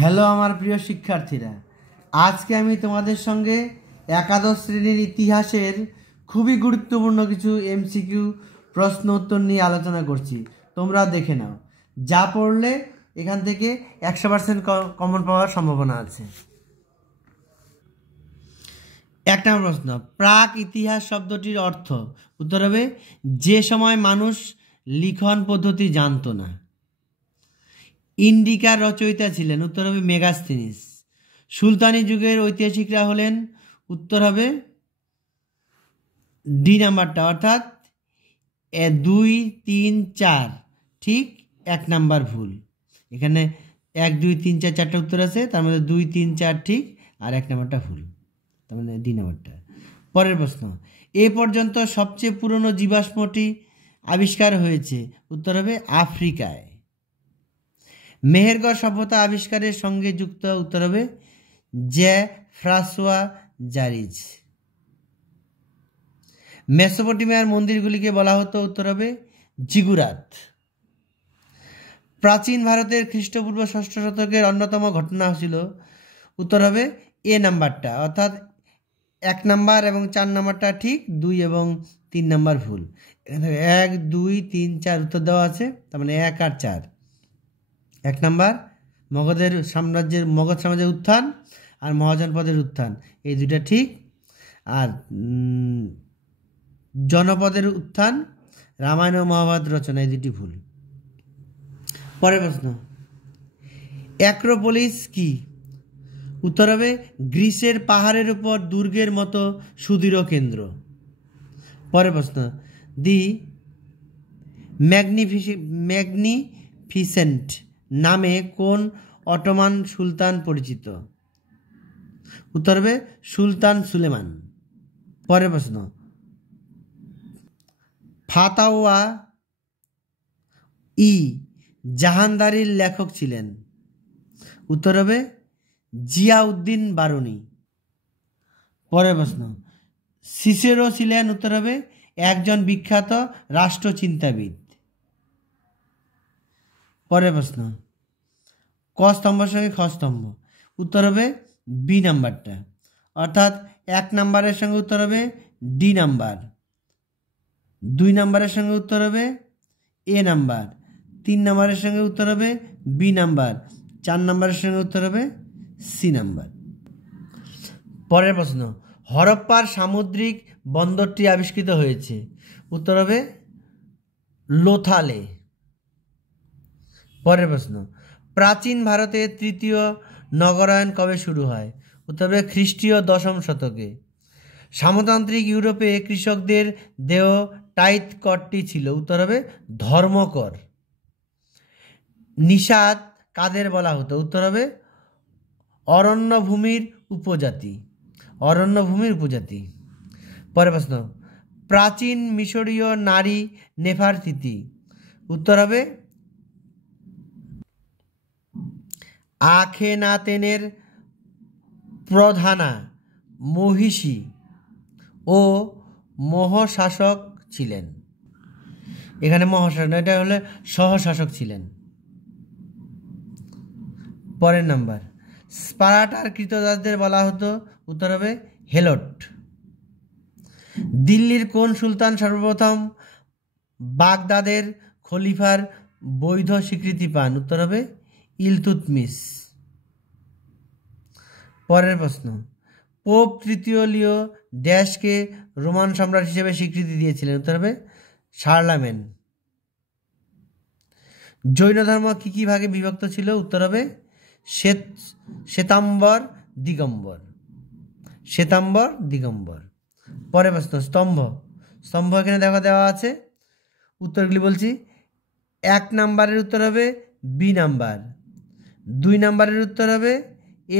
Hello আমার প্রিয় শিক্ষার্থীরা, আজকে আমি তোমাদের সঙ্গে একাদশ শ্রেণীর ইতিহাসের খুবই গুরুত্বপূর্ণ কিছু এমসিকিউ প্রশ্ন উত্তর নিয়ে আলোচনা করছি। তোমরা দেখে নাও, যা পড়লে এখান থেকে 100% কমন পাওয়ার সম্ভাবনা আছে। এক নম্বর প্রশ্ন, প্রাক ইতিহাস শব্দটির অর্থ। উত্তর হবে যে সময় মানুষ লিখন পদ্ধতি জানতো না। ইন্ডিকার রচয়িতা ছিলেন। উত্তর হবে মেগাস্থিনিস। সুলতানি যুগের ঐতিহাসিকরা হলেন। উত্তর হবে ডি নাম্বারটা, অর্থাৎ 2, 3, 4 ঠিক, 1 নাম্বার ভুল। এখানে 1, 2, 3, 4 4টা উত্তর আছে, তার মধ্যে 2, 3, 4 ঠিক আর 1 নাম্বারটা ভুল, তার মানে ডি নাম্বারটা। পরের প্রশ্ন, এ পর্যন্ত সবচেয়ে পুরনো জীবাশ্মটি আবিষ্কার হয়েছে। উত্তর হবে আফ্রিকায়। মেহেরগড় সভ্যতা আবিষ্কারের সঙ্গে যুক্ত। উত্তর হবে ফ্রাসোয়া জারিজ। মেসোপটেমিয়ার মন্দিরগুলিকে বলা হতো। উত্তর হবে জিগুরাত। প্রাচীন ভারতের খ্রিস্টপূর্ব 6ষ্ঠ শতকের অন্যতম ঘটনা ছিল। উত্তর হবে এ নাম্বারটা, অর্থাৎ 1 নাম্বার এবং 4 নাম্বারটা ঠিক, 2 এবং 3 নাম্বার ভুল। 1, 2, 3, 4 উত্তর দেওয়া আছে, তার মানে 1 আর 4। 1 নাম্বার মগধ সাম্রাজ্যের উত্থান আর মহাজনপদের উত্থান, এই দুইটা ঠিক। আর জনপদের উত্থান, রামায়ণ ও মহাভারত রচনা, এই দুটি ভুল। পরের প্রশ্ন, অ্যাক্রোপোলিস কি? উত্তর হবে গ্রিসের পাহাড়ের উপর দুর্গের মতো সুদৃঢ় কেন্দ্র। পরের প্রশ্ন, দি ম্যাগনিফিসেন্ট নামে কোন অটোমান সুলতান পরিচিত? উত্তর হবে সুলতান সুলেমান। পরের প্রশ্ন, ফাতাওয়া জাহানদারির লেখক ছিলেন। উত্তর হবে জিয়াউদ্দিন বারুনি। পরের প্রশ্ন, সিসেরো ছিলেন। উত্তর হবে একজন বিখ্যাত রাষ্ট্রচিন্তাবিদ। পরের প্রশ্ন, ক স্তম্ভের সঙ্গে খ স্তম্ভ। উত্তর হবে বি নাম্বারটা, অর্থাৎ 1 নাম্বারের সঙ্গে উত্তর হবে ডি নাম্বার, 2 নাম্বারের সঙ্গে উত্তর হবে এ নাম্বার, 3 নাম্বারের সঙ্গে উত্তর হবে বি নাম্বার, 4 নাম্বারের সঙ্গে উত্তর হবে সি নাম্বার। পরের প্রশ্ন, হরপ্পার সামুদ্রিক বন্দরটি আবিষ্কৃত হয়েছে। উত্তর হবে লোথালে। পরের প্রশ্ন, প্রাচীন ভারতের তৃতীয় নগরায়ণ কবে শুরু হয়? উত্তর হবে খ্রিস্টীয় 10ম শতকে। সামন্ততান্ত্রিক ইউরোপে কৃষকদের দেয় টাইথ করটি ছিল। উত্তর হবে ধর্মকর। নিষাদ কাদের বলা হতো? উত্তর হবে অরণ্যভূমির উপজাতি। পরের প্রশ্ন, প্রাচীন মিশরীয় নারী নেফারতিতি। উত্তর হবে আখেনাতেনের প্রধানা মহিষী ও মহাশাসক ছিলেন। এখানে মহাশাসক, এটা হলে সহশাসক ছিলেন। পরের নাম্বার, স্পার্টার কৃতদাসদের বলা হতো। উত্তর হবে হেলোট। দিল্লির কোন সুলতান সর্বপ্রথম বাগদাদের খলিফার বৈধ স্বীকৃতি পান? উত্তর হবে ইলতুৎমিশ। পরের প্রশ্ন, পোপ তৃতীয় লিও ড্যাশকে রোমান সম্রাট হিসেবে স্বীকৃতি দিয়েছিলেন? উত্তর হবে শার্লামেন। জৈন ধর্ম কি কি ভাগে বিভক্ত ছিল? উত্তর হবে শ্বেতাম্বর দিগম্বর। পরের প্রশ্ন, স্তম্ভ এখানে দেওয়া আছে, উত্তরগুলি বলছি। 1 নাম্বারের উত্তর হবে বি নাম্বার, 2 নাম্বারের উত্তর হবে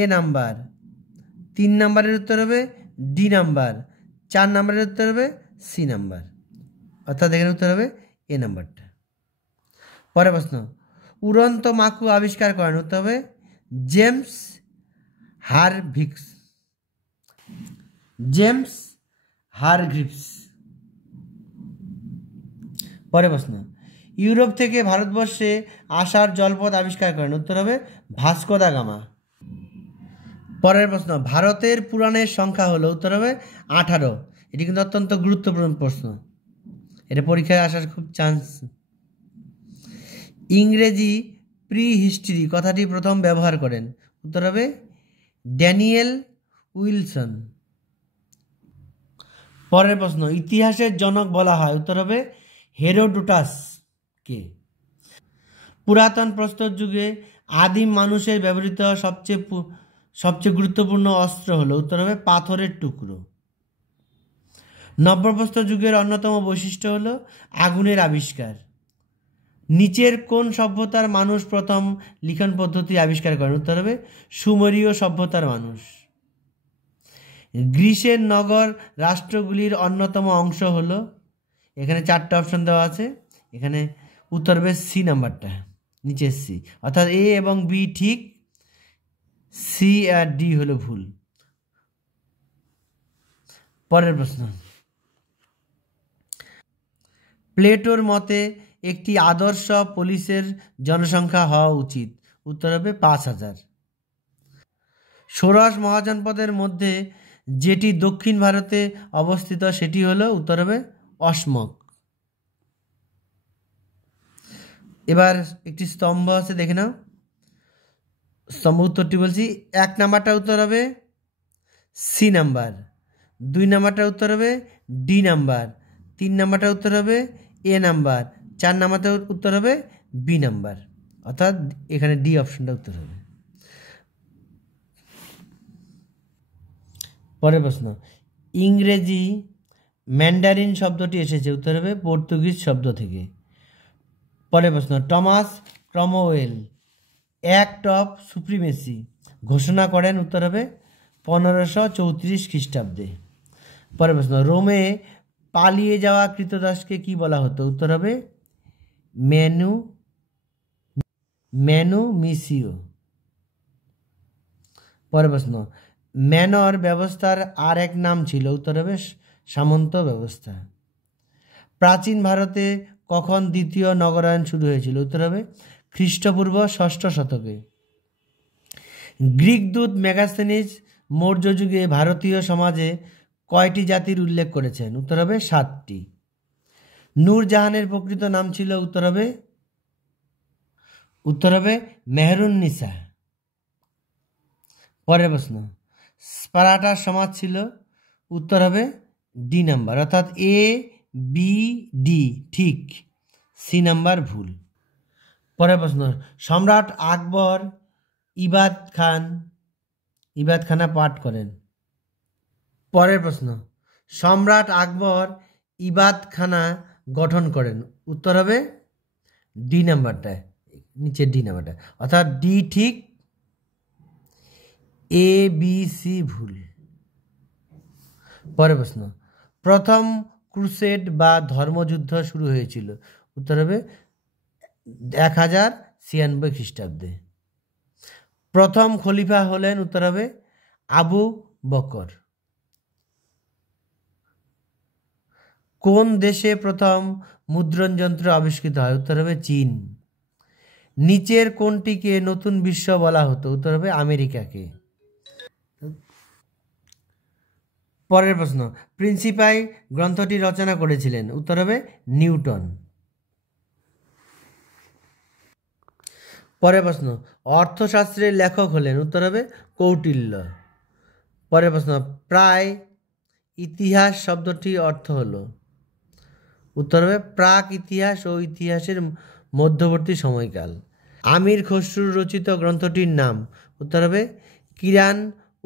এ নাম্বার, 3 নাম্বারের উত্তর হবে ডি নাম্বার, 4 নাম্বারের উত্তর হবে সি নাম্বার, অর্থাৎ এখানে উত্তর হবে এ নাম্বারটা। পরের প্রশ্ন, উড়ন্ত মাকু আবিষ্কার করেন? উত্তর হবে জেমস হারগ্রিভস। পরের প্রশ্ন, ইউরোপ থেকে ভারতবর্ষে আসার জলপথ আবিষ্কার করেন? উত্তর হবে ভাস্কো দা গামা। পরের প্রশ্ন, ভারতের পুরাণের সংখ্যা হলো, উত্তর হবে 18। এটি কিন্তু অত্যন্ত গুরুত্বপূর্ণ প্রশ্ন, এটা পরীক্ষায় আসার খুব চান্স। ইংরেজি প্রি হিস্ট্রি কথাটি প্রথম ব্যবহার করেন, উত্তর হবে ড্যানিয়েল উইলসন। পরের প্রশ্ন, ইতিহাসের জনক বলা হয়, উত্তর হবে হেরোডোটাসকে। পুরাতন প্রস্তর যুগে আদিম মানুষের ব্যবহৃত সবচেয়ে গুরুত্বপূর্ণ অস্ত্র হলো, উত্তর হবে পাথরের টুকরো। নব্যপ্রস্তর যুগের অন্যতম বৈশিষ্ট্য হলো আগুনের আবিষ্কার। নিচের কোন সভ্যতার মানুষ প্রথম লিখন পদ্ধতি আবিষ্কার করেন, উত্তর হবে সুমেরীয় সভ্যতার মানুষ। গ্রিসের নগর রাষ্ট্রগুলির অন্যতম অংশ হলো, এখানে 4টে অপশন দেওয়া আছে, এখানে উত্তর হবে সি নাম্বারটা, নিচে সি, অর্থাৎ এ এবং বি ঠিক, সি আর ডি হলো ভুল। পরের প্রশ্ন, প্লেটোর মতে একটি আদর্শ পুলিশের জনসংখ্যা হওয়া উচিত, উত্তর হবে 5000। ষোড়শ মহাজনপদের মধ্যে যেটি দক্ষিণ ভারতে অবস্থিত সেটি হলো, উত্তর হবে অসমক। এবার একটি স্তম্ভ আছে, দেখে নাও স্তম্ভ উত্তরটি বলছি। 1 নাম্বারটা উত্তর হবে সি নাম্বার, 2 নাম্বারটা উত্তর হবে ডি নাম্বার, 3 নাম্বারটা উত্তর হবে এ নাম্বার, 4 নাম্বারটা উত্তর হবে বি নাম্বার, অর্থাৎ এখানে ডি অপশনটা উত্তর হবে। পরের প্রশ্ন, ইংরেজি ম্যান্ডারিন শব্দটি এসেছে, উত্তর হবে পর্তুগিজ শব্দ থেকে। পরের প্রশ্ন, Thomas Cromwell act of supremacy ঘোষণা করেন, উত্তর হবে 1534 খ্রিস্টাব্দে। পরের প্রশ্ন, রোমে পালিয়ে যাওয়া কৃতদাসকে কি বলা হতো, উত্তর হবে ম্যানুমিসিও। পরের প্রশ্ন, ম্যানর ব্যবস্থার আর এক নাম ছিল, উত্তর হবে সামন্ত ব্যবস্থা। প্রাচীন ভারতে কখন দ্বিতীয় নগরায়ণ শুরু হয়েছিল, উত্তর হবে খ্রিস্টপূর্ব 6ষ্ঠ শতকে। গ্রিক দূত মেগাস্তেনিস মৌর্য যুগে ভারতীয় সমাজে কয়টি জাতির উল্লেখ করেছেন, উত্তর হবে 7টি। নূরজাহানের প্রকৃত নাম ছিল, উত্তর হবে মেহরুন্নিসা। পরের প্রশ্ন, স্পার্টার সমাজ ছিল, উত্তর হবে ডি নাম্বার, অর্থাৎ এ বি ডি ঠিক, সি নাম্বার ভুল। পরের প্রশ্ন, সম্রাট আকবর ইবাদখানা পাঠ করেন। পরের প্রশ্ন, সম্রাট আকবর ইবাদখানা গঠন করেন, উত্তর হবে ডি নাম্বারটা, নিচে ডি নাম্বারটা, অর্থাৎ ডি ঠিক, এ বি সি ভুল। পরের প্রশ্ন, প্রথম ক্রুসেড বা ধর্মযুদ্ধ শুরু হয়েছিল, উত্তর হবে 1096 খ্রিস্টাব্দে। প্রথম খলিফা হলেন, উত্তর হবে আবু বকর। কোন দেশে প্রথম মুদ্রণ যন্ত্র আবিষ্কৃত হয়, উত্তর হবে চীন। নিচের কোনটিকে নতুন বিশ্ব বলা হতো, উত্তর হবে আমেরিকাকে। পরের প্রশ্ন, প্রিন্সিপাই গ্রন্থটি রচনা করেছিলেন, উত্তর হবে নিউটন। পরের প্রশ্ন, অর্থশাস্ত্রের লেখক হলেন, উত্তর হবে কৌটিল্য। পরের প্রশ্ন, প্রায় ইতিহাস শব্দটি অর্থ হলো, উত্তর হবে প্রাক ইতিহাস ও ইতিহাসের মধ্যবর্তী সময়কাল। আমির খসরুর রচিত গ্রন্থটির নাম, উত্তর হবে কিরান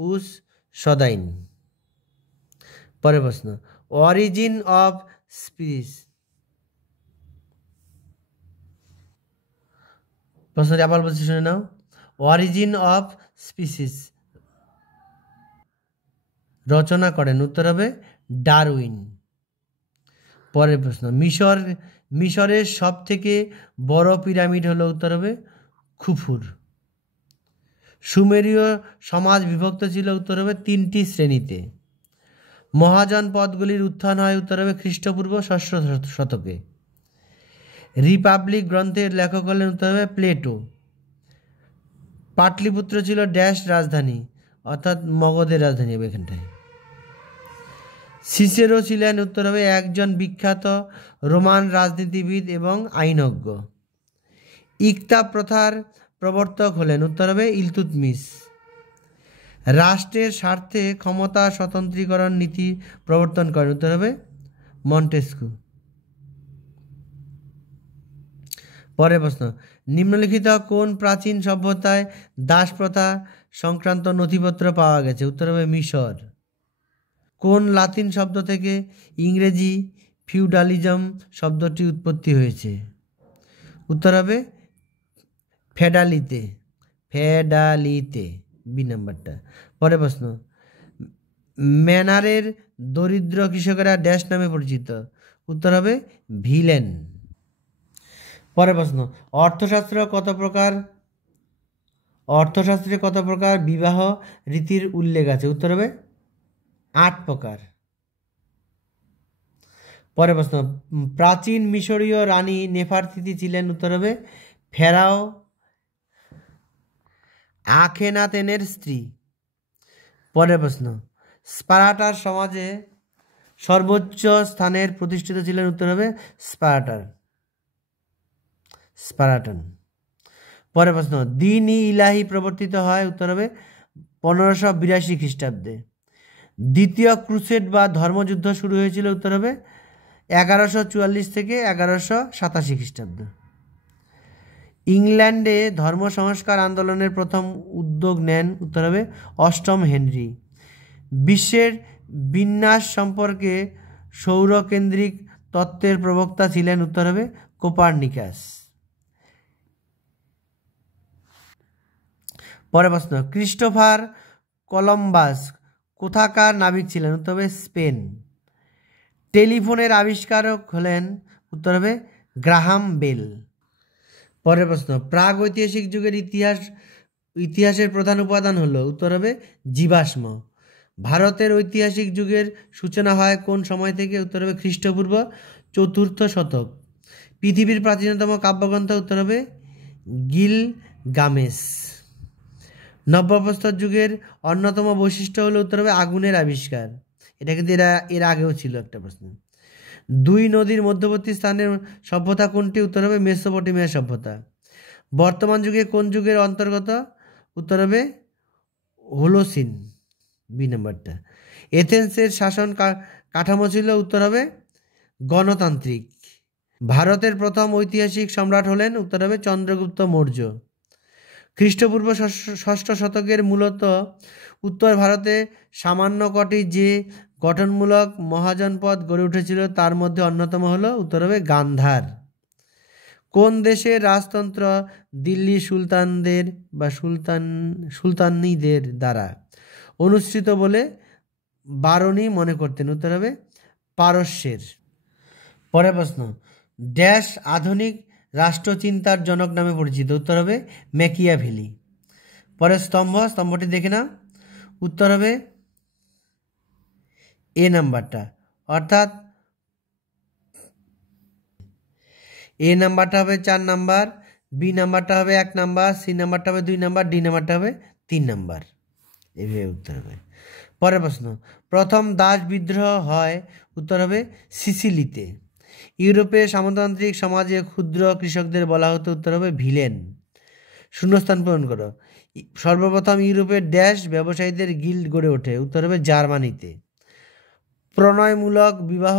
উস সদাইন। পরের প্রশ্ন, অরিজিন অফ স্পিস, প্রশ্নটি আবার বলছি শুনে নাও, অরিজিন অফ স্পিসিস রচনা করেন, উত্তর হবে ডারউইন। পরের প্রশ্ন, মিশরের সব থেকে বড় পিরামিড হলো, উত্তর হবে খুফুর। সুমেরীয় সমাজ বিভক্ত ছিল, উত্তর হবে 3টি শ্রেণীতে। মহাজনপদগুলির উত্থান হয়, উত্তর হবে খ্রিস্টপূর্ব 6ষ্ঠ শতকে। রিপাবলিক গ্রন্থের লেখক হলেন, উত্তর হবে প্লেটো। পাটলিপুত্র ছিল ড্যাশ রাজধানী, অর্থাৎ মগধের রাজধানী হবে এখানটায়। সিসেরো ছিলেন উত্তর হবে একজন বিখ্যাত রোমান রাজনীতিবিদ এবং আইনজ্ঞ। ইকতা প্রথার প্রবর্তক হলেন উত্তর হবে ইলতুৎমিশ। রাষ্ট্রের স্বার্থে ক্ষমতা স্বতন্ত্রীকরণ নীতি প্রবর্তন করেন উত্তর হবে মন্টেস্কু। পরের প্রশ্ন, নিম্নলিখিত কোন প্রাচীন সভ্যতায় দাস প্রথা সংক্রান্ত নথিপত্র পাওয়া গেছে উত্তর হবে মিশর। কোন লাতিন শব্দ থেকে ইংরেজি ফিউডালিজম শব্দটি উৎপত্তি হয়েছে উত্তর হবে ফেডালিতে, ফেডালিতে, বি নাম্বারটা। পরের প্রশ্ন, ম্যানারের দরিদ্র কৃষকেরা ড্যাশ নামে পরিচিত উত্তর হবে ভিলেন। পরের প্রশ্ন, অর্থশাস্ত্রে কত প্রকার বিবাহ রীতির উল্লেখ আছে উত্তর হবে 8 প্রকার। পরের প্রশ্ন, প্রাচীন মিশরীয় রানী নেফারতিতি ছিলেন উত্তর হবে ফেরাও আখেনাতেনের স্ত্রী। পরের প্রশ্ন, স্পার্টার সমাজে সর্বোচ্চ স্থানের প্রতিষ্ঠিত ছিলেন উত্তর হবে স্পার্টান। পরের প্রশ্ন, দ্বীন-ই ইলাহি প্রবর্তিত হয় উত্তর হবে 1582 খ্রিস্টাব্দে। দ্বিতীয় ক্রুসেড বা ধর্মযুদ্ধ শুরু হয়েছিল উত্তর হবে 1144 থেকে 1187 খ্রিস্টাব্দ। ইংল্যান্ডে ধর্ম সংস্কার আন্দোলনের প্রথম উদ্যোগ নেন উত্তর হবে 8ম হেনরি। বিশ্বের বিন্যাস সম্পর্কে সৌরকেন্দ্রিক তত্ত্বের প্রবক্তা ছিলেন উত্তর হবে কোপার্নিকাস। পরের প্রশ্ন, ক্রিস্টোফার কলম্বাস কোথাকার নাবিক ছিলেন উত্তর হবে স্পেন। টেলিফোনের আবিষ্কারক হলেন উত্তর হবে গ্রাহাম বেল। পরের প্রশ্ন, প্রাগ ঐতিহাসিক যুগের ইতিহাসের প্রধান উপাদান হলো উত্তর হবে জীবাশ্ম। ভারতের ঐতিহাসিক যুগের সূচনা হয় কোন সময় থেকে উত্তর হবে খ্রিস্টপূর্ব 4র্থ শতক। পৃথিবীর প্রাচীনতম কাব্যগ্রন্থ উত্তর হবে গিলগামেশ। নব্যপ্রস্তর যুগের অন্যতম বৈশিষ্ট্য হলো উত্তর হবে আগুনের আবিষ্কার। এটা কিন্তু এর আগেও ছিল একটা প্রশ্ন। 2 নদীর মধ্যবর্তী স্থানের সভ্যতা কোনটি উত্তর হবে মেসোপটেমিয়া সভ্যতা। বর্তমান যুগে কোন যুগের অন্তর্গত উত্তর হবে হোলোসিন, বি নাম্বারটা। এথেন্সের শাসন কাঠামো ছিল উত্তর হবে গণতান্ত্রিক। ভারতের প্রথম ঐতিহাসিক সম্রাট হলেন উত্তর হবে চন্দ্রগুপ্ত মৌর্য। খ্রিস্টপূর্ব 6ষ্ঠ শতকের মূলত উত্তর ভারতে সামান্য কটি যে গঠনমূলক মহাজনপদ গড়ে উঠেছিল তার মধ্যে অন্যতম হলো উত্তর হবে গান্ধার। কোন দেশের রাজতন্ত্র দিল্লি সুলতানদের বা সুলতানিদের দ্বারা অনুসৃত বলে বারণী মনে করতেন উত্তর হবে পারস্যের। পরের প্রশ্ন, ড্যাশ আধুনিক রাষ্ট্রচিন্তার জনক নামে পরিচিত উত্তর হবে ম্যাকিয়াভেলি। পরের স্তম্ভটি দেখে নাও উত্তর হবে এ নাম্বারটা, অর্থাৎ এ নাম্বারটা হবে 4 নাম্বার, বি নাম্বারটা হবে 1 নাম্বার, সি নাম্বারটা হবে 2 নাম্বার, ডি নাম্বারটা হবে 3 নাম্বার। এভাবে উত্তর হবে। পরের প্রশ্ন, প্রথম দাস বিদ্রোহ হয় উত্তর হবে সিসিলিতে। ইউরোপের সামন্ততান্ত্রিক সমাজে ক্ষুদ্র কৃষকদের বলা হতো উত্তর হবে ভিলেন। শূন্যস্থান পূরণ করো। সর্বপ্রথম ইউরোপের ড্যাশ ব্যবসায়ীদের গিল্ড গড়ে ওঠে উত্তর হবে জার্মানিতে। প্রণয়মূলক বিবাহ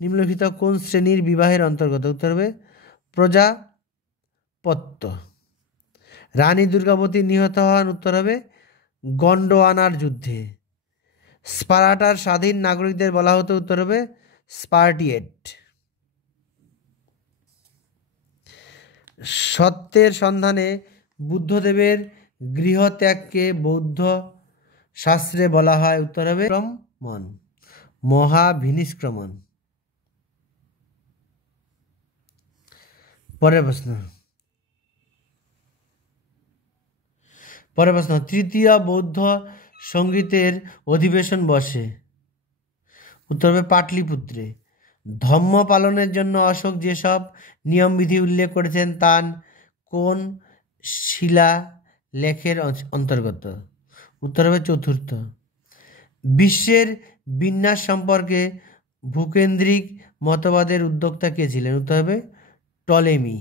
নিম্নলিখিত কোন শ্রেণীর বিবাহের অন্তর্গত উত্তর হবে প্রজাপত্য। রানী দুর্গাবতী নিহত হন উত্তর হবে গন্ডোয়ানার যুদ্ধে। স্পার্টার স্বাধীন নাগরিকদের বলা হতো উত্তর হবে স্পার্টিয়েট। সত্যের সন্ধানে বুদ্ধদেবের গৃহত্যাগকে বৌদ্ধ শাস্ত্রে বলা হয় উত্তর হবে মহাভিনিষ্ক্রমণ। পরের প্রশ্ন, তৃতীয় বৌদ্ধ সঙ্গীতের অধিবেশন বসে উত্তর হবে পাটলিপুত্রে। ধম্ম পালনের জন্য অশোক যেসব নিয়মবিধি উল্লেখ করেছেন তা কোন শিলা লেখের অন্তর্গত। উত্তর হবে চতুর্থ। বিশ্বের বিন্যাস সম্পর্কে ভূকেন্দ্রিক মতবাদের উদ্যোক্তা কে ছিলেন? উত্তর হবে টলেমি।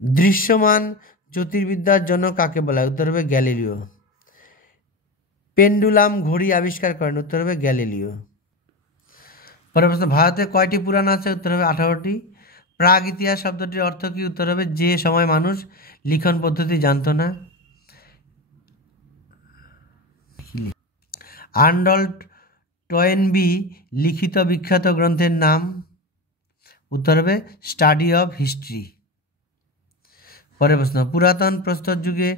দৃশ্যমান জ্যোতির্বিদ্যার জনক কাকে বলা হয়? উত্তর হবে গ্যালিলিও। পেন্ডুলাম ঘড়ি আবিষ্কার করেন? উত্তর হবে গ্যালিলিও। পরের প্রশ্ন, ভারতে কয়টি পুরাণ আছে? উত্তর হবে 18টি। প্রাগ ইতিহাস শব্দটির অর্থ কি? উত্তর হবে যে সময় মানুষ লিখন পদ্ধতি জানত না। আর্নল্ড টয়েনবি লিখিত বিখ্যাত গ্রন্থের নাম? উত্তর হবে স্টাডি অফ হিস্ট্রি। পরের প্রশ্ন, পুরাতন প্রস্তর যুগে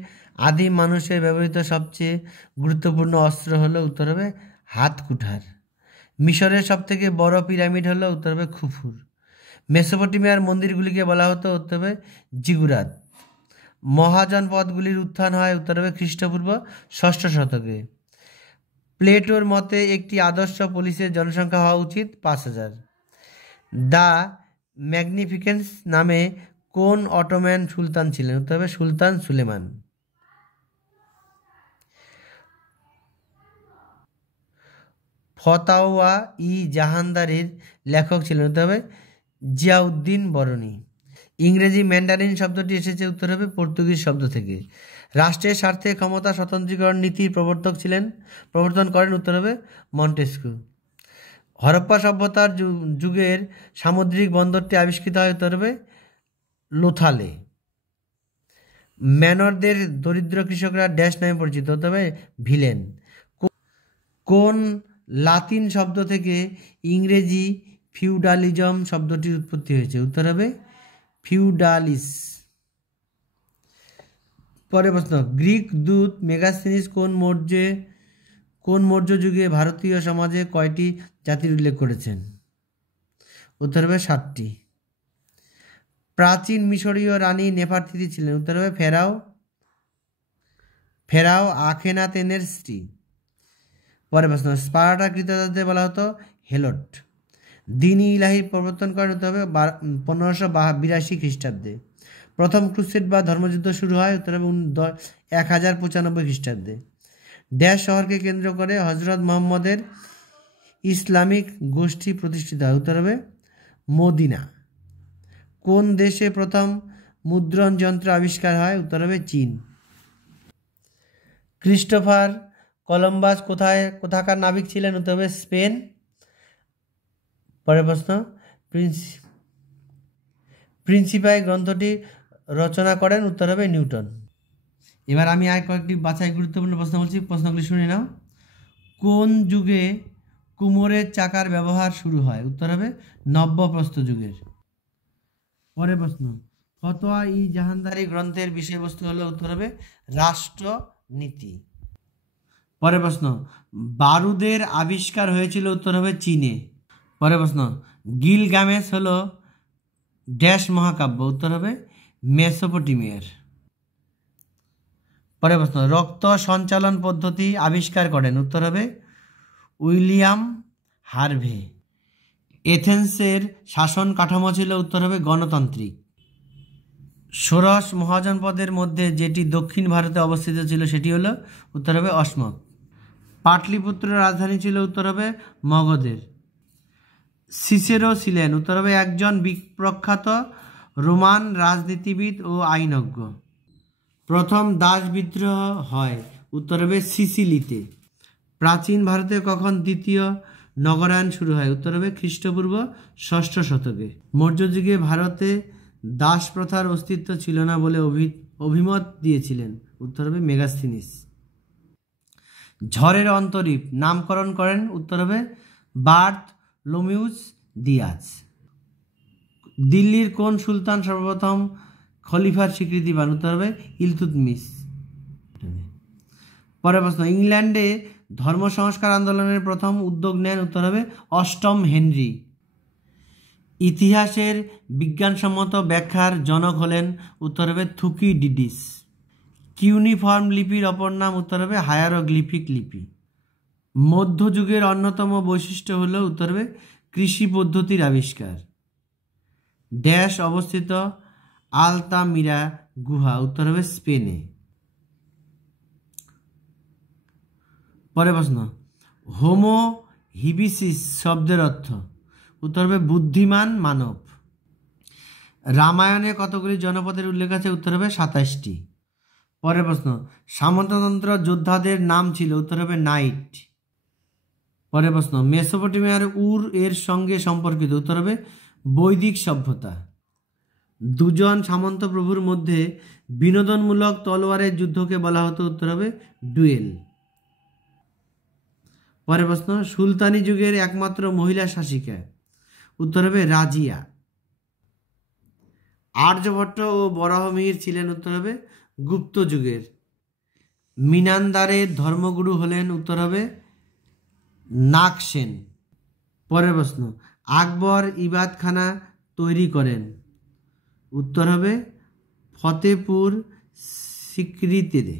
আদিম মানুষের ব্যবহৃত সবচেয়ে গুরুত্বপূর্ণ অস্ত্র হলো? উত্তর হবে হাত কুঠার। মিশরের সবথেকে বড় পিরামিড হলো? উত্তর হবে খুফুর। মেসোপটেমিয়ার মন্দিরগুলিকে বলা হতো? উত্তর হবে জিগুরাত। মহাজনপদগুলির উত্থান হয়? উত্তর হবে খ্রিস্টপূর্ব 6ষ্ঠ শতকে। প্লেটোর মতে একটি আদর্শ পুলিশের জনসংখ্যা হওয়া উচিত 5000। দ্য ম্যাগনিফিকেন্স নামে কোন অটোম্যান সুলতান ছিলেন? উত্তর হবে সুলতান সুলেমান। ফতাওয়া ই জাহানদারির লেখক ছিলেন? উত্তর হবে জিয়াউদ্দিন বরনি। ইংরেজি ম্যান্ডারিন শব্দটি এসেছে? উত্তর হবে পর্তুগিজ শব্দ থেকে। রাষ্ট্রের স্বার্থে ক্ষমতা স্বতন্ত্রীকরণ নীতির প্রবর্তন করেন? উত্তর হবে মন্টেস্কু। হরপ্পা সভ্যতার যুগের সামুদ্রিক বন্দরটি আবিষ্কৃত হয়? উত্তর হবে লোথালে। ম্যানরদের দরিদ্র কৃষকরা ড্যাশ নামে পরিচিত? হতে হবে ভিলেন। কোন লাতিন শব্দ থেকে ইংরেজি ফিউডালিজম শব্দটির উৎপত্তি হয়েছে? উত্তর হবে ফিউডালিস। পরের প্রশ্ন, গ্রিক দূত মেগাস্থিনিস কোন মৌর্য যুগে ভারতীয় সমাজে কয়টি জাতির উল্লেখ করেছেন? উত্তর হবে 7টি। প্রাচীন মিশরীয় রানী নেফারতিতি ছিলেন? উত্তর হবে ফেরাও আখেনাতেনের স্ত্রী। পরের প্রশ্ন, স্পার্টা কৃতদাসদের বলা হতো হেলোট। দিন ইলাহি প্রবর্তন করেন? উত্তর হবে 1582 খ্রিস্টাব্দে। প্রথম ক্রুসেড বা ধর্মযুদ্ধ শুরু হয়? উত্তর হবে 1095 খ্রিস্টাব্দে। ড্যাশ শহরকে কেন্দ্র করে হজরত মোহাম্মদের ইসলামিক গোষ্ঠী প্রতিষ্ঠিত হয়? উত্তর হবে মদিনা। কোন দেশে প্রথম মুদ্রণ যন্ত্র আবিষ্কার হয়? উত্তর হবে চীন। ক্রিস্টোফার কলম্বাস কোথাকার নাবিক ছিলেন? উত্তর হবে স্পেন। পরের প্রশ্ন, প্রিন্সিপাই গ্রন্থটি রচনা করেন? উত্তর হবে নিউটন। এবার আমি আর কয়েকটি বাছাই গুরুত্বপূর্ণ প্রশ্ন বলছি, প্রশ্নগুলি শুনে নাও। কোন যুগে কুমোরের চাকার ব্যবহার শুরু হয়? উত্তর হবে নব্যপ্রস্তর যুগের। পরের প্রশ্ন, ফতোয়া ই জাহানদারি গ্রন্থের বিষয়বস্তু হলো? উত্তর হবে রাষ্ট্রনীতি। পরের প্রশ্ন, বারুদের আবিষ্কার হয়েছিল? উত্তর হবে চীনে। পরের প্রশ্ন, গিলগামেশ হলো ড্যাশ মহাকাব্য? উত্তর হবে মেসোপটেমিয়ার। পরের প্রশ্ন, রক্ত সঞ্চালন পদ্ধতি আবিষ্কার করেন? উত্তর হবে উইলিয়াম হার্ভে। এথেন্সের শাসন কাঠামো ছিল? উত্তর হবে গণতান্ত্রিক। ষোড়শ মহাজনপদের মধ্যে যেটি দক্ষিণ ভারতে অবস্থিত ছিল সেটি হলো? উত্তর হবে অসমক। পাটলিপুত্রের রাজধানী ছিল? উত্তর হবে মগধের। সিসেরো ছিলেন? উত্তর হবে একজন প্রখ্যাত রোমান রাজনীতিবিদ ও আইনজ্ঞ। প্রথম দাস বিদ্রোহ হয়? উত্তর হবে সিসিলিতে। প্রাচীন ভারতে কখন দ্বিতীয় নগরায়ণ শুরু হয়? উত্তর হবে খ্রিস্টপূর্ব 6ষ্ঠ শতকে। মৌর্য যুগে ভারতে দাস প্রথার অস্তিত্ব ছিল না বলে অভিমত দিয়েছিলেন? উত্তর হবে মেগাস্থিনিস। ঝড়ের অন্তরীপ নামকরণ করেন? উত্তর হবে বার্থলোমিউস দিয়াজ। দিল্লির কোন সুলতান সর্বপ্রথম খলিফার স্বীকৃতি পান? উত্তর হবে ইলতুৎমিশ। পরের প্রশ্ন, ইংল্যান্ডে ধর্ম সংস্কার আন্দোলনের প্রথম উদ্যোগ নেন? উত্তর হবে 8ম হেনরি। ইতিহাসের বিজ্ঞানসম্মত ব্যাখ্যার জনক হলেন? উত্তর হবে থুকিডিডিস। কিউনিফর্ম লিপির অপর নাম? উত্তর হবে হায়ারোগ্লিফিক লিপি। মধ্যযুগের অন্যতম বৈশিষ্ট্য হল? উত্তর হবে কৃষি পদ্ধতির আবিষ্কার। ড্যাশ অবস্থিত আলতামিরা গুহা? উত্তর হবে স্পেনে। পরের প্রশ্ন, হোমো হিবিসিস শব্দের অর্থ? উত্তর হবে বুদ্ধিমান মানব। রামায়ণে কতগুলি জনপদের উল্লেখ আছে? উত্তর হবে 27টি। পরের প্রশ্ন, সামন্ততন্ত্র যোদ্ধাদের নাম ছিল? উত্তর হবে নাইট। পরের প্রশ্ন, মেসোপটেমিয়ার উর এর সঙ্গে সম্পর্কিত? উত্তর হবে বৈদিক সভ্যতা। দুজন সামন্ত প্রভুর মধ্যে বিনোদনমূলক তলোয়ারের যুদ্ধকে বলা হতো? উত্তর হবে ডুয়েল। পরের প্রশ্ন, সুলতানি যুগের একমাত্র মহিলা শাসিকা? উত্তর হবে রাজিয়া। আর্যভট্ট ও বরাহমিহির ছিলেন? উত্তর হবে গুপ্ত যুগের। মিনান্দারের ধর্মগুরু হলেন? উত্তর হবে নাগসেন। পরের প্রশ্ন, আকবর ইবাদখানা তৈরি করেন? উত্তর হবে ফতেপুর সিক্রিতে।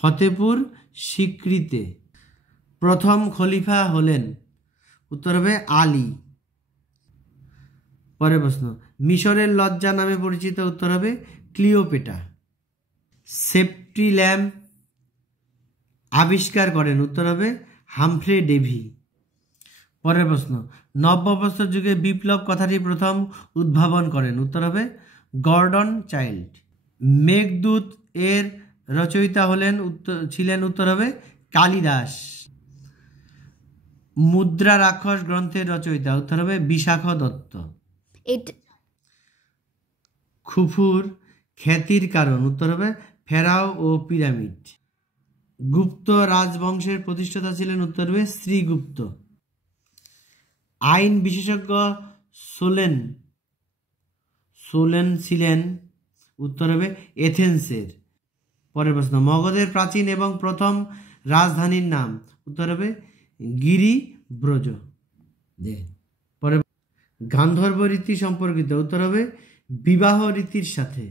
ফতেপুর সিক্রিতে। প্রথম খলিফা হলেন? উত্তর হবে আলী। পরের প্রশ্ন, মিশরের লজ্জা নামে পরিচিত? উত্তর হবে ক্লিওপেট্রা। সেফটি ল্যাম্প আবিষ্কার করেন? উত্তর হবে হামফ্রে ডেভি। পরের প্রশ্ন, নব্যপ্রস্তর যুগে বিপ্লব কথাটি প্রথম উদ্ভাবন করেন? উত্তর হবে গর্ডন চাইল্ড। মেঘদূত এর রচয়িতা ছিলেন? উত্তর হবে কালিদাস। মুদ্রা রাক্ষস গ্রন্থের রচয়িতা? উত্তর হবে বিশাখ দত্ত। খুফুর খ্যাতির কারণ? উত্তর হবে ফেরাও ও পিরামিড। গুপ্ত রাজবংশের প্রতিষ্ঠাতা ছিলেন? উত্তর হবে শ্রীগুপ্ত। আইন বিশেষজ্ঞ সোলেন ছিলেন? উত্তর হবে এথেন্সের। পরের প্রশ্ন, মগধের প্রাচীন এবং প্রথম রাজধানীর নাম? উত্তর হবে গিরিব্রজ। পরের গান্ধর্ব রীতি সম্পর্কিত? উত্তর হবে বিবাহ রীতির সাথে।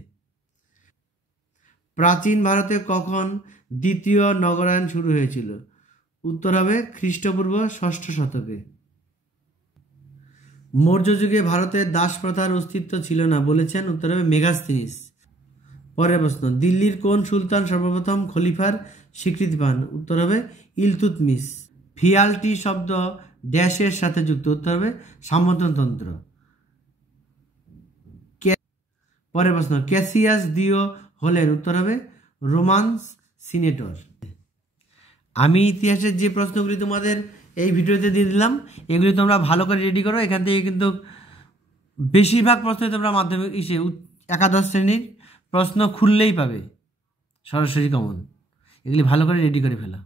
প্রাচীন ভারতে কখন দ্বিতীয় নগরায়ণ শুরু হয়েছিল? উত্তর হবে খ্রিস্টপূর্ব 6ষ্ঠ শতকে। মৌর্য যুগে ভারতের দাস প্রথার অস্তিত্ব ছিল না বলেছেন? উত্তর হবে মেগাস্থিনিস। পরের প্রশ্ন, দিল্লির কোন সুলতান সর্বপ্রথম খলিফার স্বীকৃতি পান? উত্তর হবে ইলতুৎমিশ। ফিয়ালটি শব্দ ড্যাশের সাথে যুক্ত? উত্তর হবে সামন্ততন্ত্র। পরের প্রশ্ন, ক্যাসিয়াস দিও হলেন? উত্তর হবে রোমান্স সিনেটর। আমি ইতিহাসের যে প্রশ্নগুলি তোমাদের এই ভিডিওতে দিয়ে দিলাম, এগুলি তোমরা ভালো করে রেডি করো। এখান থেকে কিন্তু বেশিরভাগ প্রশ্ন তোমরা মাধ্যমিক একাদশ শ্রেণীর প্রশ্ন খুললেই পাবে, সরাসরি কমন। এগুলি ভালো করে রেডি করে ফেলো।